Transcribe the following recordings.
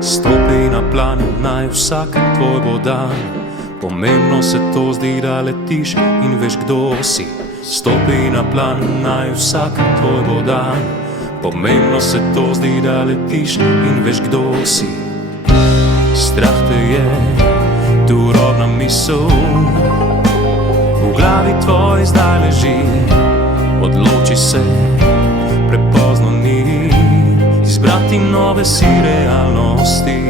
Stopi na plan, naj vsak tvoj bo dan. Pomembno se to zdi, da letiš in veš, kdo si. Stopi na plan, naj vsak tvoj bo dan. Pomembno se to zdi, da letiš in veš, kdo si. Strah te je, turobna misel, v glavi tvoj zdaj leži. Odloči se, prepozno ni, izbrati nove si realnosti.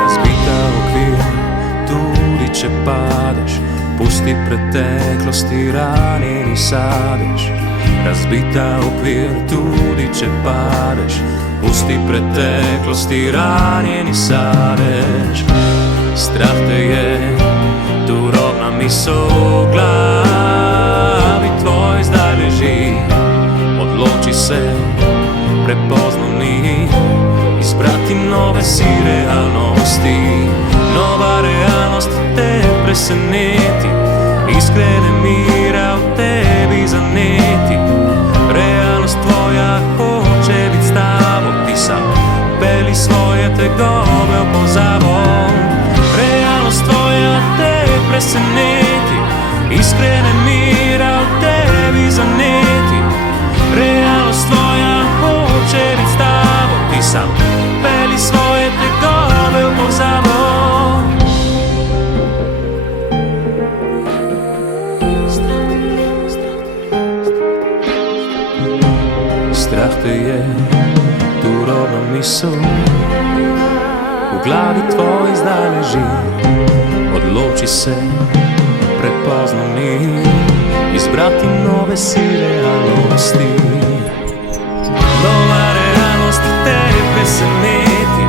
Razbita okvir, tudi če padeš, pusti preteklosti, ranjeni sadež. Razbita okvir, tudi če padeš, pusti preteklosti, ranjeni sadež. Strah te je, turobna misel, v glavi tvoj zdaj leži. Odloči se, prepozno ni, izbrati nove si realnosti. Nova realnost te preseneti, iskrene mira v tebi zaneti. Realnost tvoja hoče biti s tabo, ti sam peli svoje tegobe v pozabo. Realnost tvoja te preseneti, iskrene mira v tebi zaneti. Realnost tvoja hoče biti s tabo, ti sam peli svoje tegobe v pozabo. Strah te je, turobna misel, v glavi tvoj zdaj leži. Odloči se, prepozno ni, izbrati nove si realnosti. Nova realnost te preseneti,